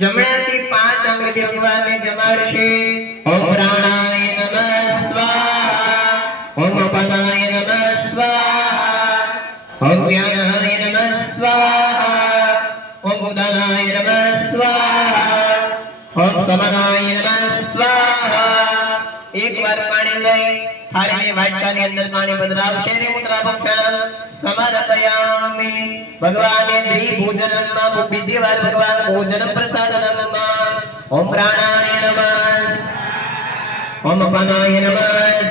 जमण्याથી 5 અંગથી ભગવાનને જમાડશે. ઓમ પ્રાણાય નમઃ સ્વાહા, ઓમ અપાનાય નમઃ સ્વાહા, ઓમ વ્યાનાય નમઃ સ્વાહા, ઓમ ઉદાનાય નમઃ સ્વાહા, ઓમ સમનાય નમઃ સ્વાહા. એકવાર પાણી લઈ થાળીની વાટકાની અંદર પાણી બદલાવશે ને મૂત્રાભક્ષણ समर्पयामि. भगवाने द्विभोजनम बीजी बार भगवान भोजन प्रसादनम. ओम प्राणाय नमः, ओम अपानाय नमः,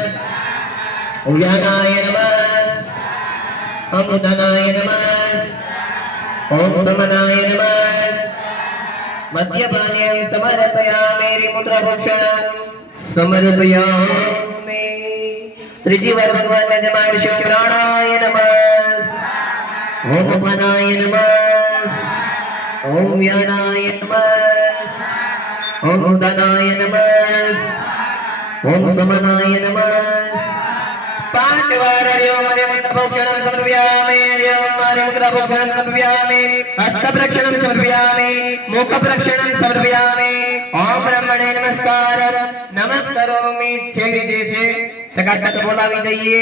ओम व्यानाय नमः, ओम उदानाय नमः, ओम समनाय नमः. मध्यपाने समर्पयामि. मूत्रभक्षण समर्पयामि. त्रिजी बार भगवान ने जमाडशे. प्राणाय नमः, ओम अपानाय नमः, ओम व्यानाय नमः, ओम उदानाय नमः, ओम समनाय नमः. 5 बार हरिओम हरे मूत्रभक्षणं समर्पयामि. हरिओम हरे मूत्रभक्षणं समर्पयामि. हस्तप्रक्षणं समर्पयामि. मुखप्रक्षणं समर्पयामि. ओम ब्रह्मणे नमस्कार नमस्करोमि. छेड़ी जैसे चकाचक बोलावी दઈએ.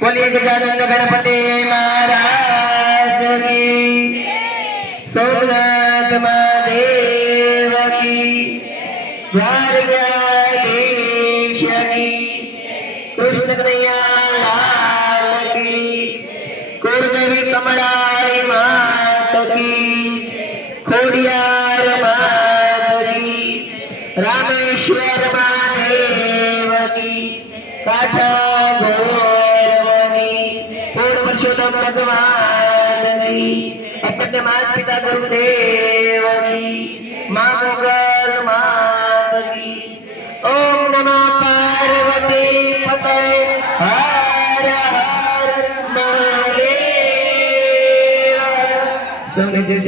बोलिए गजानन गणपति महाराज કૃષ્ણ કનૈયા લાલ કી કુળદેવી કમળાઈ માત કી ખોડિયાર માત કી રામેશ્વર મહાદેવ કી કાઠા ગોરવની પૂર્ણ પુરુષોત્તમ ભગવાન કી अपने माता पिता गुरुदेव की माँ मुगल मात की ओम नमः